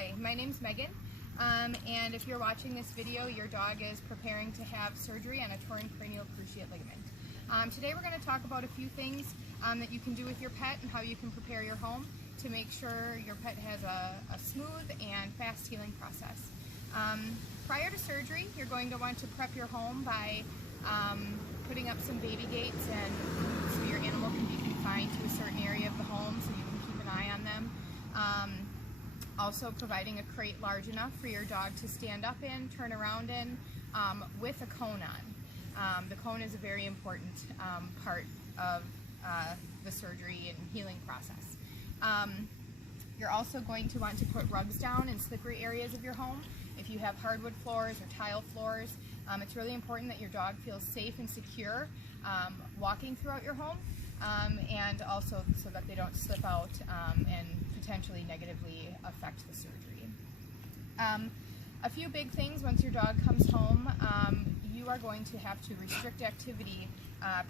Hi, my name's Megan, and if you're watching this video, your dog is preparing to have surgery on a torn cranial cruciate ligament. Today we're going to talk about a few things that you can do with your pet and how you can prepare your home to make sure your pet has a smooth and fast healing process. Prior to surgery, you're going to want to prep your home by putting up some baby gates and so your animal can be confined to a certain area of the home so you can keep an eye on them. Also providing a crate large enough for your dog to stand up in, turn around in, with a cone on. The cone is a very important part of the surgery and healing process. You're also going to want to put rugs down in slippery areas of your home. If you have hardwood floors or tile floors, it's really important that your dog feels safe and secure walking throughout your home, and also so that they don't slip out and potentially negatively affect the surgery. A few big things once your dog comes home, you are going to have to restrict activity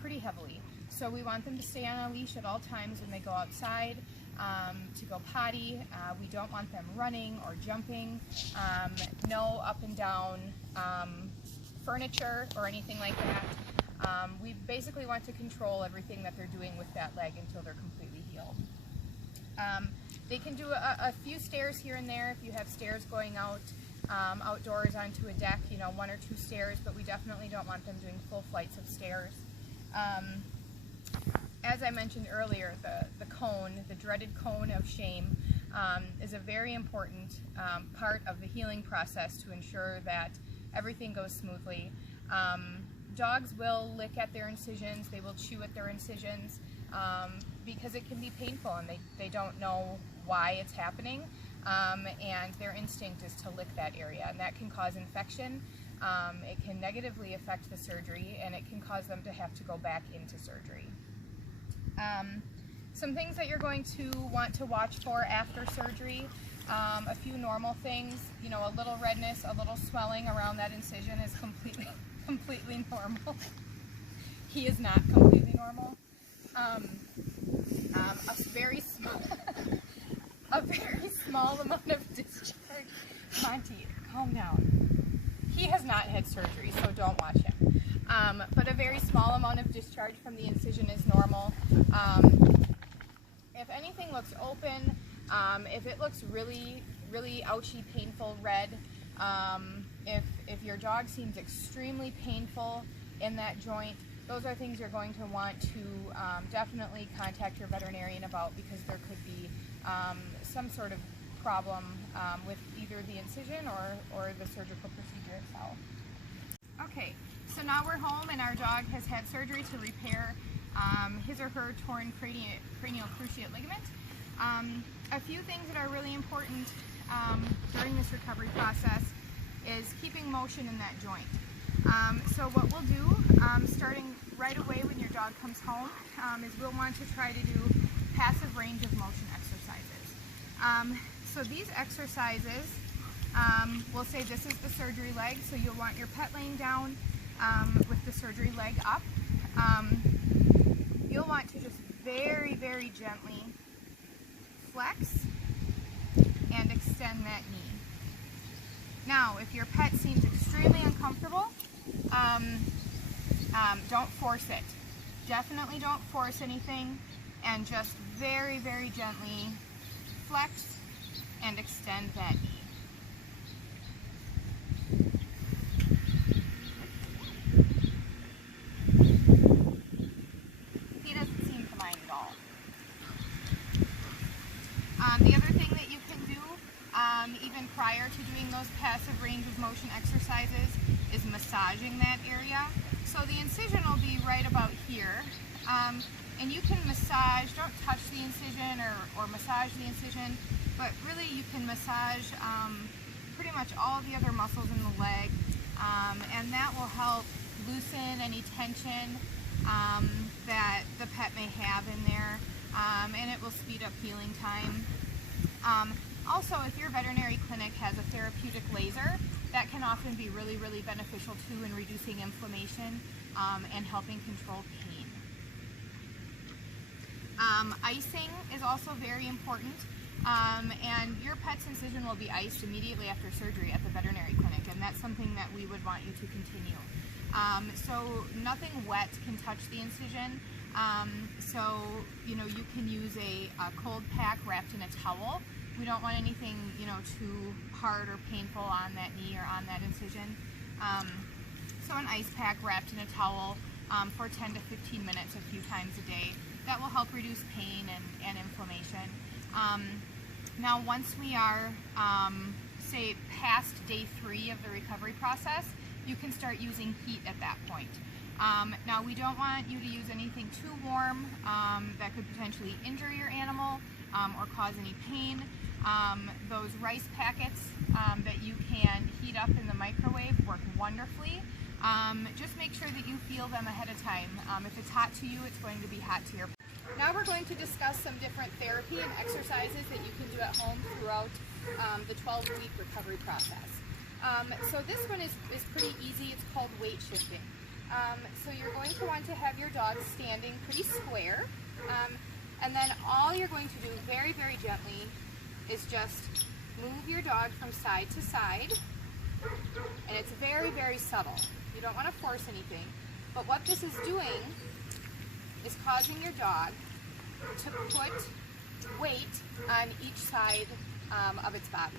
pretty heavily. So we want them to stay on a leash at all times when they go outside, to go potty. We don't want them running or jumping, no up and down furniture or anything like that. We basically want to control everything that they're doing with that leg until they're completely healed. They can do a few stairs here and there if you have stairs going out outdoors onto a deck, you know, 1 or 2 stairs, but we definitely don't want them doing full flights of stairs. As I mentioned earlier, the cone, the dreaded cone of shame, is a very important part of the healing process to ensure that everything goes smoothly. Dogs will lick at their incisions, they will chew at their incisions, because it can be painful and they don't know why it's happening, and their instinct is to lick that area, and that can cause infection. It can negatively affect the surgery, and it can cause them to have to go back into surgery. Some things that you're going to want to watch for after surgery, a few normal things, you know, a little redness, a little swelling around that incision is completely normal. He is not completely normal. A very small amount of discharge. Monty, calm down. He has not had surgery, so don't watch him. But a very small amount of discharge from the incision is normal. If anything looks open, if it looks really ouchy, painful, red, if your dog seems extremely painful in that joint, those are things you're going to want to definitely contact your veterinarian about, because there could be some sort of problem with either the incision or the surgical procedure itself. Okay, so now we're home and our dog has had surgery to repair his or her torn cranial cruciate ligament. A few things that are really important during this recovery process is keeping motion in that joint. So what we'll do, starting right away when your dog comes home, is we'll want to try to do passive range of motion exercises. So these exercises, we'll say this is the surgery leg, so you'll want your pet laying down with the surgery leg up. You'll want to just very gently flex and extend that knee. Now, if your pet seems extremely uncomfortable, don't force it. Definitely don't force anything, and just very gently flex and extend that knee. He doesn't seem to mind at all. The other thing that you can do, even prior to doing those passive range of motion exercises, is massaging that area. So the incision will be right about here, and you can massage, don't touch the incision or massage the incision, but really you can massage pretty much all the other muscles in the leg, and that will help loosen any tension that the pet may have in there, and it will speed up healing time. Also, if your veterinary clinic has a therapeutic laser, that can often be really beneficial too in reducing inflammation and helping control pain. Icing is also very important. And your pet's incision will be iced immediately after surgery at the veterinary clinic, and that's something that we would want you to continue. So nothing wet can touch the incision. So you can use a cold pack wrapped in a towel. We don't want anything too hard or painful on that knee or on that incision. So an ice pack wrapped in a towel for 10 to 15 minutes a few times a day. That will help reduce pain and inflammation. Now once we are, say, past day 3 of the recovery process, you can start using heat at that point. Now we don't want you to use anything too warm that could potentially injure your animal or cause any pain. Those rice packets that you can heat up in the microwave work wonderfully. Just make sure that you feel them ahead of time. If it's hot to you, it's going to be hot to your pet. Now we're going to discuss some different therapy and exercises that you can do at home throughout the 12-week recovery process. So this one is pretty easy. It's called weight shifting. So you're going to want to have your dog standing pretty square, and then all you're going to do very, very gently is just move your dog from side to side, and it's very, very subtle. You don't want to force anything, but what this is doing is causing your dog to put weight on each side of its body.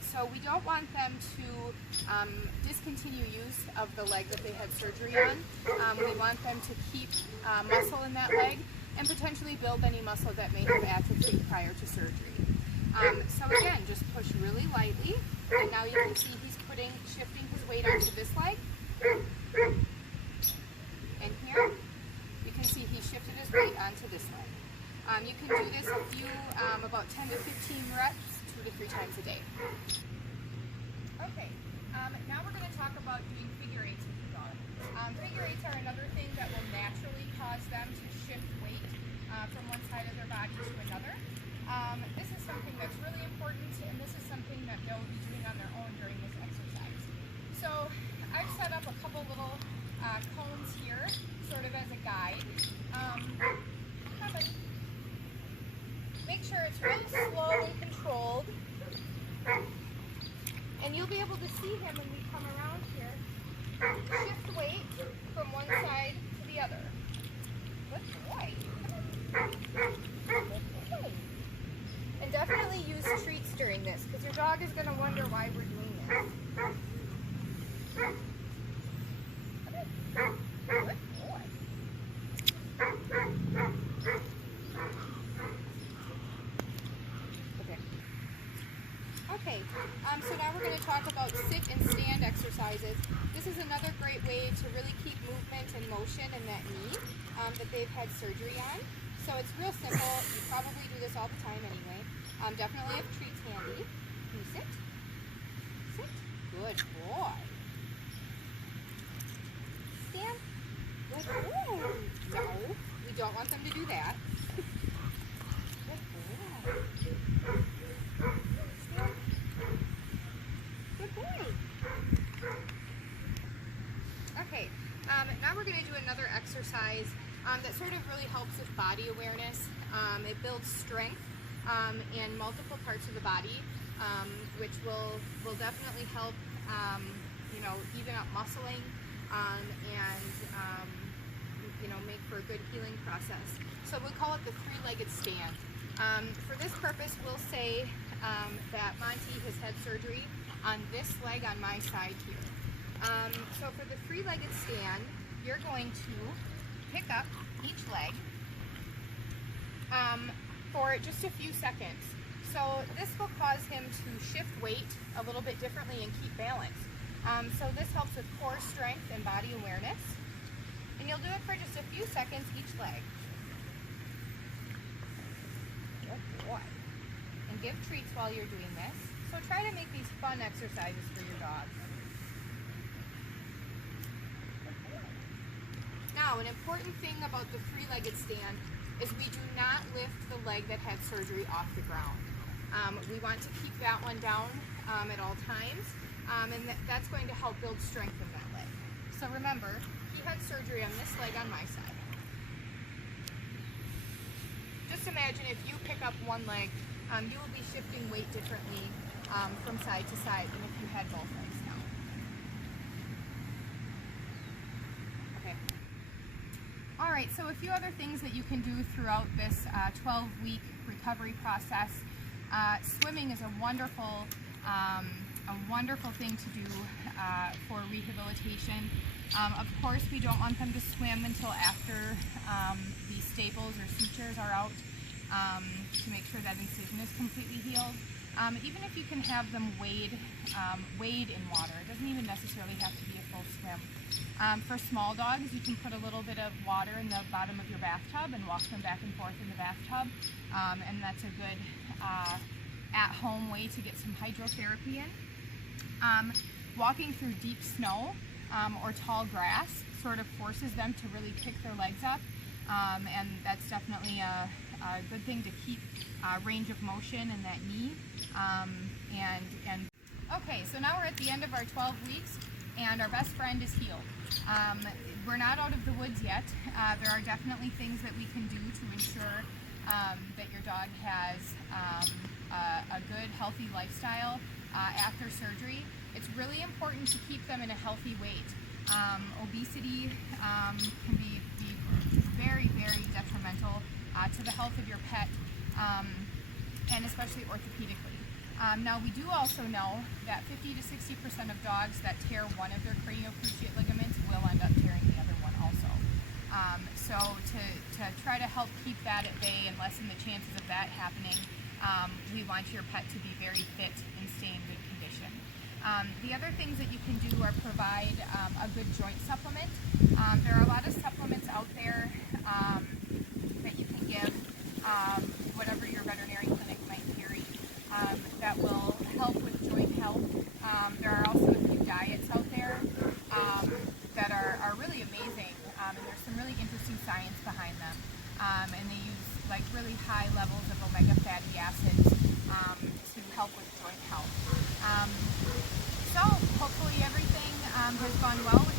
So we don't want them to discontinue use of the leg that they had surgery on. We want them to keep muscle in that leg and potentially build any muscle that may have atrophied prior to surgery. So again, just push really lightly, and now you can see he's shifting his weight onto this leg. And here, you can see he shifted his weight onto this leg. You can do this about 10 to 15 reps, 2 to 3 times a day. Okay, now we're going to talk about doing figure eights with your dog. Figure eights are another thing that will naturally cause them to shift weight from one side of their body to another. This is something that's really important, and this is something that they'll be doing on their own during this exercise. So I've set up a couple little cones here, sort of as a guide. Make sure it's real slow and controlled, and you'll be able to see him when we come around here shift weight from one side to the other. Good boy. Good boy. And definitely use treats during this, because your dog is going to wonder why we're doing this. Good boy. Okay, so now we're going to talk about sit and stand exercises. This is another great way to really keep movement and motion in that knee that they've had surgery on. So it's real simple. You probably do this all the time anyway. Definitely have treats handy. Can you sit? Sit. Good boy. Stand. Good boy. No, we don't want them to do that. Good boy. Stand. Good boy. Okay, now we're going to do another exercise that sort of really helps with body awareness. It builds strength in multiple parts of the body, which will definitely help, even up muscling and make for a good healing process. So we call it the three-legged stand. For this purpose, we'll say that Monty has had surgery on this leg on my side here. So for the three-legged stand, you're going to pick up each leg for just a few seconds. So this will cause him to shift weight a little bit differently and keep balance. So this helps with core strength and body awareness. And you'll do it for just a few seconds each leg. Good boy. And give treats while you're doing this. So try to make these fun exercises for your dog. Now, an important thing about the three-legged stand is we do not lift the leg that had surgery off the ground. We want to keep that one down at all times, and that's going to help build strength in that leg. So remember, he had surgery on this leg on my side. Just imagine if you pick up one leg you will be shifting weight differently from side to side than if you had both legs down. Okay. All right, so a few other things that you can do throughout this 12-week recovery process. Swimming is a wonderful thing to do for rehabilitation. Of course, we don't want them to swim until after the staples or sutures are out to make sure that incision is completely healed. Even if you can have them wade in water, it doesn't even necessarily have to be a full swim. For small dogs, you can put a little bit of water in the bottom of your bathtub and walk them back and forth in the bathtub, and that's a good at-home way to get some hydrotherapy in. Walking through deep snow or tall grass sort of forces them to really pick their legs up, and that's definitely a good thing to keep range of motion in that knee. Okay, so now we're at the end of our 12 weeks, and our best friend is healed. We're not out of the woods yet. There are definitely things that we can do to ensure that your dog has a good, healthy lifestyle after surgery. It's really important to keep them in a healthy weight. Obesity can be very, very detrimental to the health of your pet, and especially orthopedically. Now, we do also know that 50 to 60% of dogs that tear one of their cranial cruciate ligaments will end up tearing the other one also. So to try to help keep that at bay and lessen the chances of that happening, we want your pet to be very fit and stay in good condition. The other things that you can do are provide a good joint supplement. There are a lot of supplements out there that you can give whatever your veterinary clinic might carry that will help with joint health. There are also a few diets out there that are really amazing, and there's some really interesting science behind them. And they use like really high levels of omega fatty acids to help with joint health. So hopefully everything has gone well with